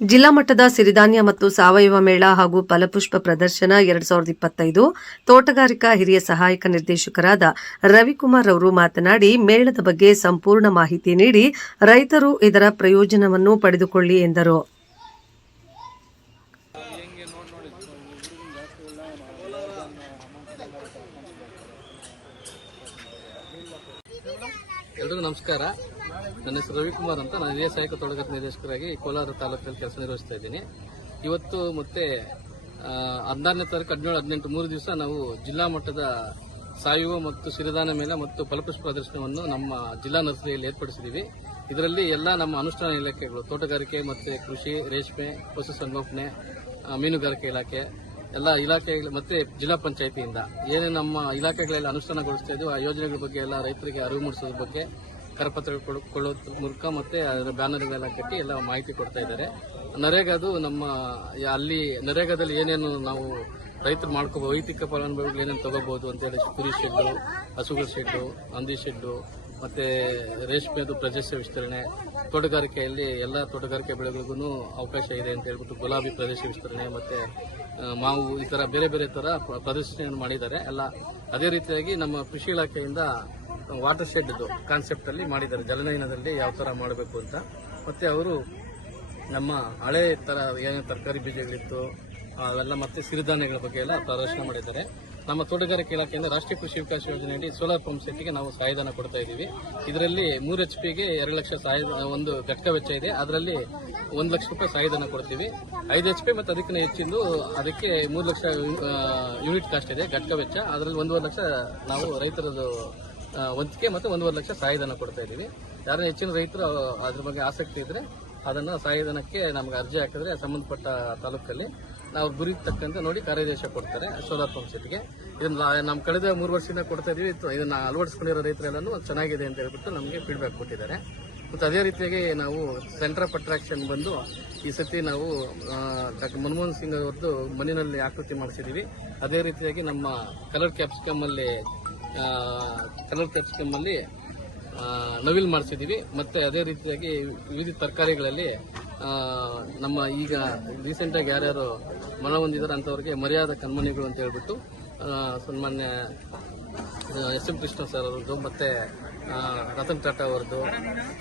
ಜಿಲ್ಲಾ ಮಟ್ಟದ ಸಿರಿಧಾನ್ಯ ಮತ್ತು ಸಾವಯವ ಮೇಳ ಹಾಗೂ ಫಲಪುಷ್ಪ ಪ್ರದರ್ಶನ ಎರಡ್ ಸಾವಿರದ ಇಪ್ಪತ್ತೈದು. ತೋಟಗಾರಿಕಾ ಹಿರಿಯ ಸಹಾಯಕ ನಿರ್ದೇಶಕರಾದ ರವಿಕುಮಾರ್ ಅವರು ಮಾತನಾಡಿ, ಮೇಳದ ಬಗ್ಗೆ ಸಂಪೂರ್ಣ ಮಾಹಿತಿ ನೀಡಿ, ರೈತರು ಇದರ ಪ್ರಯೋಜನವನ್ನು ಪಡೆದುಕೊಳ್ಳಿ ಎಂದರು. ನಮಸ್ಕಾರ. ನನ್ನ ಹೆಸರು ರವಿಕುಮಾರ್ ಅಂತ. ನಾನು ಹಿರಿಯ ಸಹಾಯಕ ತೋಟಗಾರಿಕೆ ನಿರ್ದೇಶಕರಾಗಿ ಕೋಲಾರ ತಾಲೂಕಲ್ಲಿ ಕೆಲಸ ನಿರ್ವಹಿಸ್ತಾ ಇದ್ದೀನಿ. ಇವತ್ತು ಮತ್ತೆ ಹದಿನಾರನೇ ತಾರೀಕು ಹದಿನೇಳು, ಹದಿನೆಂಟು, ಮೂರು ದಿವಸ ನಾವು ಜಿಲ್ಲಾ ಮಟ್ಟದ ಸಾಯುವ ಮತ್ತು ಸಿರಿಧಾನ ಮೇಳ ಮತ್ತು ಫಲಪುಷ್ಪ ಪ್ರದರ್ಶನವನ್ನು ನಮ್ಮ ಜಿಲ್ಲಾ ನರ್ಸರಿಯಲ್ಲಿ ಏರ್ಪಡಿಸಿದ್ದೀವಿ. ಇದರಲ್ಲಿ ಎಲ್ಲ ನಮ್ಮ ಅನುಷ್ಠಾನ ಇಲಾಖೆಗಳು, ತೋಟಗಾರಿಕೆ ಮತ್ತು ಕೃಷಿ, ರೇಷ್ಮೆ ಪಶುಸಂಗೋಪನೆ ಮೀನುಗಾರಿಕೆ ಇಲಾಖೆ, ಎಲ್ಲ ಇಲಾಖೆಗಳು ಮತ್ತೆ ಜಿಲ್ಲಾ ಪಂಚಾಯಿತಿಯಿಂದ ಏನೇ ನಮ್ಮ ಇಲಾಖೆಗಳಲ್ಲಿ ಅನುಷ್ಠಾನಗೊಳಿಸ್ತಾ ಇದ್ದೀವಿ ಆ ಯೋಜನೆಗಳ ಬಗ್ಗೆ ಎಲ್ಲ ರೈತರಿಗೆ ಅರಿವು ಮೂಡಿಸೋದ್ರ ಬಗ್ಗೆ ಕರಪತ್ರ ಕೊಳ್ಳೋದ್ರ ಮೂಲಕ ಮತ್ತೆ ಅದರ ಬ್ಯಾನರ್ಗಳೆಲ್ಲ ಕಟ್ಟಿ ಎಲ್ಲ ಮಾಹಿತಿ ಕೊಡ್ತಾ ಇದ್ದಾರೆ. ನರೇಗಾದು ನಮ್ಮ ಅಲ್ಲಿ ನರೇಗಾದಲ್ಲಿ ಏನೇನು ನಾವು ರೈತರು ಮಾಡ್ಕೋಬಹುದು ವೈಯಕ್ತಿಕ ಫಲಾನುಭವಿಗಳು ಏನೇನು ತಗೋಬಹುದು ಅಂತ ಹೇಳಿ, ಕುರಿ ಶೆಡ್ಡು, ಹಸುಗಳ ಶೆಡ್ಡು, ಹಂದಿ ಶೆಡ್ಡು, ಮತ್ತೆ ರೇಷ್ಮೆದು ಪ್ರದೇಶ ವಿಸ್ತರಣೆ, ತೋಟಗಾರಿಕೆಯಲ್ಲಿ ಎಲ್ಲ ತೋಟಗಾರಿಕೆ ಬೆಳೆಗಳಿಗೂ ಅವಕಾಶ ಇದೆ ಅಂತ ಹೇಳ್ಬಿಟ್ಟು ಗುಲಾಬಿ ಪ್ರದೇಶ ವಿಸ್ತರಣೆ ಮತ್ತೆ ಮಾವು ಈ ತರ ಬೇರೆ ಬೇರೆ ತರ ಪ್ರದರ್ಶನೆಯನ್ನು ಪ್ರದರ್ಶನ ಮಾಡಿದ್ದಾರೆ. ಎಲ್ಲ ಅದೇ ರೀತಿಯಾಗಿ ನಮ್ಮ ಕೃಷಿ ಇಲಾಖೆಯಿಂದ ವಾಟರ್ ಶೆಡ್ದು ಕಾನ್ಸೆಪ್ಟ್ ಅಲ್ಲಿ ಮಾಡಿದ್ದಾರೆ. ಜಲನಯನದಲ್ಲಿ ಯಾವ ತರ ಮಾಡಬೇಕು ಅಂತ. ಮತ್ತೆ ಅವರು ನಮ್ಮ ಹಳೆ ತರ ಏನೇನು ತರಕಾರಿ ಬೀಜಗಳಿತ್ತು, ಅವೆಲ್ಲ ಮತ್ತೆ ಸಿರಿಧಾನ್ಯಗಳ ಬಗ್ಗೆ ಎಲ್ಲ ಪ್ರದರ್ಶನ ಮಾಡಿದ್ದಾರೆ. ನಮ್ಮ ತೋಟಗಾರಿಕೆ ಇಲಾಖೆಯಿಂದ ರಾಷ್ಟ್ರೀಯ ಕೃಷಿ ವಿಕಾಸ ಯೋಜನೆಯಡಿ ಸೋಲಾರ್ ಪಂಪ್ ಸೆಟ್ಗೆ ನಾವು ಸಹಾಯಧನ ಕೊಡ್ತಾ ಇದ್ದೀವಿ. ಇದರಲ್ಲಿ ಮೂರು ಎಚ್ ಪಿಗೆ ಎರಡು ಲಕ್ಷ ಸಹಾಯ, ಒಂದು ಘಟಕ ವೆಚ್ಚ ಇದೆ. ಅದರಲ್ಲಿ ಒಂದು ಲಕ್ಷ ರೂಪಾಯಿ ಸಹಾಯಧನ ಕೊಡ್ತೀವಿ. ಐದು ಎಚ್ ಪಿ ಮತ್ತು ಅದಕ್ಕಿಂತ ಹೆಚ್ಚಿಂದು ಅದಕ್ಕೆ ಮೂರು ಲಕ್ಷ ಯೂನಿಟ್ ಕಾಸ್ಟ್ ಇದೆ, ಘಟಕ ವೆಚ್ಚ. ಅದರಲ್ಲಿ ಒಂದೂವರೆ ಲಕ್ಷ ನಾವು ರೈತರದ್ದು ಆ, ವಂತಿಕೆ ಮತ್ತು ಒಂದೂವರೆ ಲಕ್ಷ ಸಹಾಯಧನ ಕೊಡ್ತಾ ಇದ್ದೀವಿ. ಯಾರು ಹೆಚ್ಚಿನ ರೈತರು ಅದ್ರ ಬಗ್ಗೆ ಆಸಕ್ತಿ ಇದ್ರೆ ಅದನ್ನು ಸಹಾಯಧನಕ್ಕೆ ನಮ್ಗೆ ಅರ್ಜಿ ಹಾಕಿದ್ರೆ ಸಂಬಂಧಪಟ್ಟ ತಾಲೂಕಲ್ಲಿ ನಾವು ಗುರಿ ತಕ್ಕಂತೆ ನೋಡಿ ಕಾರ್ಯಾದೇಶ ಕೊಡ್ತಾರೆ ಸೋಲಾರ್ ಪಂಪ್ ಸೆಟ್ಗೆ ಇದನ್ನ ನಮ್ಮ ಕಳೆದ ಮೂರು ವರ್ಷದಿಂದ ಕೊಡ್ತಾ ಇದೀವಿ ಇದನ್ನು ಅಳವಡಿಸ್ಕೊಂಡಿರೋ ರೈತರೆಲ್ಲನೂ ಚೆನ್ನಾಗಿದೆ ಅಂತ ಹೇಳ್ಬಿಟ್ಟು ನಮಗೆ ಫೀಡ್ಬ್ಯಾಕ್ ಕೊಟ್ಟಿದ್ದಾರೆ. ಮತ್ತು ಅದೇ ರೀತಿಯಾಗಿ ನಾವು ಸೆಂಟರ್ ಆಫ್ ಅಟ್ರಾಕ್ಷನ್ ಬಂದು ಈ ಸತಿ ನಾವು ಡಾಕ್ಟರ್ ಮನಮೋಹನ್ ಸಿಂಗ್ ಅವ್ರದ್ದು ಮನೆಯಲ್ಲಿ ಆಕೃತಿ ಮಾಡಿಸಿದ್ದೀವಿ. ಅದೇ ರೀತಿಯಾಗಿ ನಮ್ಮ ಕಲರ್ ಕ್ಯಾಪ್ಸಿಕಮ್ ಅಲ್ಲಿ ಕಲರ್ ಕ್ಯಾಪ್ಸಿಕಮಲ್ಲಿ ನವಿಲ್ ಮಾಡಿಸಿದ್ದೀವಿ ಮತ್ತು ಅದೇ ರೀತಿಯಾಗಿ ವಿವಿಧ ತರಕಾರಿಗಳಲ್ಲಿ ನಮ್ಮ ಈಗ ರೀಸೆಂಟಾಗಿ ಯಾರ್ಯಾರು ಮನ ಹೊಂದಿದ್ದಾರೆ ಅಂಥವ್ರಿಗೆ ಮರ್ಯಾದ ಕಣ್ಮಣಿಗಳು ಅಂತ ಹೇಳ್ಬಿಟ್ಟು ಸನ್ಮಾನ್ಯ ಎಸ್ ಎಂ ಕೃಷ್ಣ ಸರ್ ಅವ್ರದ್ದು, ಮತ್ತು ರತನ್ ಟಾಟಾ ಅವ್ರದ್ದು,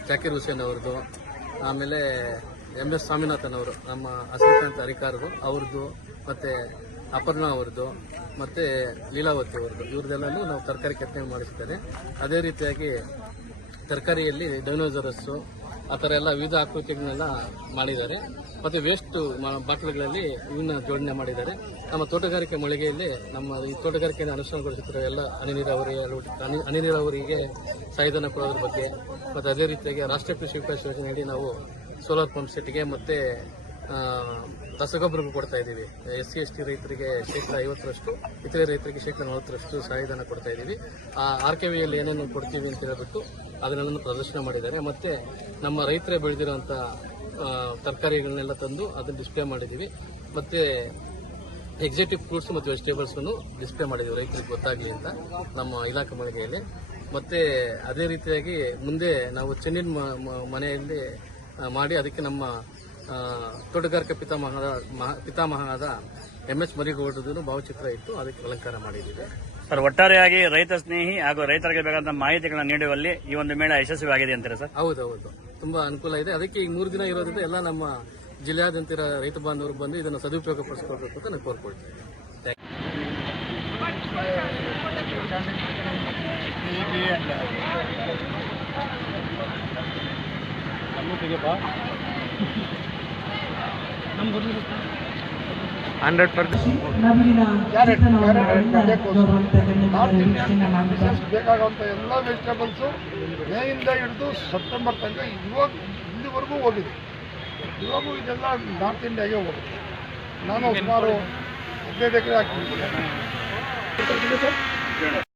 ಜಾಕಿರ್ ಹುಸೇನ್ ಅವ್ರದ್ದು, ಆಮೇಲೆ ಎಂ ಎಸ್ ಸ್ವಾಮಿನಾಥನ್ ಅವರು, ನಮ್ಮ ಅಸಿಸ್ಟೆಂಟ್ ಅಧಿಕಾರರು ಅವ್ರದ್ದು, ಮತ್ತೆ ಅಪರ್ಣಾ ಅವರದ್ದು, ಮತ್ತೆ ಲೀಲಾವತಿ ಅವರದ್ದು, ಇವ್ರದ್ದೆಲ್ಲನೂ ನಾವು ತರಕಾರಿ ಕೆತ್ತನೆ ಮಾಡಿಸ್ತೇನೆ ಅದೇ ರೀತಿಯಾಗಿ ತರಕಾರಿಯಲ್ಲಿ ಡೈನೋಜರಸ್ಸು ಆ ಥರ ಎಲ್ಲ ವಿವಿಧ ಆಕೃತಿಗಳನ್ನೆಲ್ಲ ಮಾಡಿದ್ದಾರೆ. ಮತ್ತು ವೇಸ್ಟ್ ಬಾಟಲ್ಗಳಲ್ಲಿ ಇವನ್ನ ಜೋಡಣೆ ಮಾಡಿದ್ದಾರೆ. ನಮ್ಮ ತೋಟಗಾರಿಕೆ ಮಳಿಗೆಯಲ್ಲಿ ನಮ್ಮ ಈ ತೋಟಗಾರಿಕೆಯನ್ನು ಅನುಷ್ಠಾನಗೊಳಿಸುತ್ತಿರುವ ಎಲ್ಲ ಹನಿ ನೀರಾವರಿ ಹನಿ- ನೀರಾವರಿಗೆ ಸಹಾಯಧನ ಕೊಡೋದ್ರ ಬಗ್ಗೆ. ಮತ್ತು ಅದೇ ರೀತಿಯಾಗಿ ರಾಷ್ಟ್ರೀಯ ಕೃಷಿ ವಿಕಾಸ ಯೋಜನೆಯಡಿ ನಾವು ಸೋಲಾರ್ ಪಂಪ್ ಸೆಟ್ಗೆ ಮತ್ತೆ ಆ, ರಸಗೊಬ್ಬರ ಕೊಡ್ತಾ ಇದ್ದೀವಿ. ಎಸ್ ಸಿ ಎಸ್ ಟಿ ರೈತರಿಗೆ ಶೇಕಡ ಐವತ್ತರಷ್ಟು ಇತರೆ ರೈತರಿಗೆ ಶೇಕಡ ನಲವತ್ತರಷ್ಟು ಸಹಾಯಧನ ಕೊಡ್ತಾ ಇದ್ದೀವಿ. ಆ ಆರ್ ಕೆ ವಿಯಲ್ಲಿ ಏನೇನು ಕೊಡ್ತೀವಿ ಅಂತ ಹೇಳ್ಬಿಟ್ಟು ಅದನ್ನೆಲ್ಲ ಪ್ರದರ್ಶನ ಮಾಡಿದ್ದಾರೆ. ಮತ್ತು ನಮ್ಮ ರೈತರೇ ಬೆಳೆದಿರುವಂಥ ತರಕಾರಿಗಳನ್ನೆಲ್ಲ ತಂದು ಅದನ್ನು ಡಿಸ್ಪ್ಲೇ ಮಾಡಿದ್ದೀವಿ. ಮತ್ತು ಎಕ್ಸಿಕ್ಯೂಟಿವ್ ಫ್ರೂಟ್ಸ್ ಮತ್ತು ವೆಜಿಟೇಬಲ್ಸ್ನು ಡಿಸ್ಪ್ಲೇ ಮಾಡಿದ್ದೀವಿ ರೈತರಿಗೆ ಗೊತ್ತಾಗಲಿ ಅಂತ ನಮ್ಮ ಇಲಾಖೆ ಮಳಿಗೆಯಲ್ಲಿ. ಮತ್ತು ಅದೇ ರೀತಿಯಾಗಿ ಮುಂದೆ ನಾವು ಚೆನ್ನಿನ ಮನೆಯಲ್ಲಿ ಮಾಡಿ ಅದಕ್ಕೆ ನಮ್ಮ ತೋಟಗಾರಿಕೆ ಪಿತಾಮಹದ ಮಹ- ಪಿತಾಮಹನಾದ ಎಂ ಎಸ್ ಮರಿಗೌಡರದ್ದು ಭಾವಚಿತ್ರ ಇತ್ತು. ಅದಕ್ಕೆ ಅಲಂಕಾರ ಮಾಡಿದ್ದೀವಿ. ಸರ್ ಒಟ್ಟಾರೆಯಾಗಿ ರೈತ ಸ್ನೇಹಿ ಹಾಗೂ ರೈತರಿಗೆ ಬೇಕಾದ ಮಾಹಿತಿಗಳನ್ನು ನೀಡುವಲ್ಲಿ ಈ ಒಂದು ಮೇಳ ಯಶಸ್ವಿಯಾಗಿದೆ ಅಂತಾರೆ ಸರ್? ಹೌದೌದು. ತುಂಬಾ ಅನುಕೂಲ ಇದೆ. ಅದಕ್ಕೆ ಈ ಮೂರು ದಿನ ಇರೋದ್ರಿಂದ ಎಲ್ಲ ನಮ್ಮ ಜಿಲ್ಲಾದ್ಯಂತ ರೈತ ಬಾಂಧವರು ಬಂದು ಇದನ್ನು ಸದುಪಯೋಗ ಪಡಿಸ್ಕೊಳ್ಬೇಕು ಅಂತ ನಾನು ಕೋರ್ಕೊಳ್ತೀನಿ ಬೇಕಾಗುವಂಥ ಎಲ್ಲ ವೆಜಿಟೇಬಲ್ಸು ಮೇಯಿಂದ ಹಿಡಿದು ಸೆಪ್ಟೆಂಬರ್ ತನಕ ಇವಾಗ ಇಲ್ಲಿವರೆಗೂ ಹೋಗಿದೆ. ಇವಾಗೂ ಇದೆಲ್ಲ ನಾರ್ತ್ ಇಂಡಿಯಾಗೆ ಹೋಗುತ್ತೆ ನಾನು ಸುಮಾರು ಹದಿನೈದು ಎಕರೆ ಹಾಕಿದ್ದೀನಿ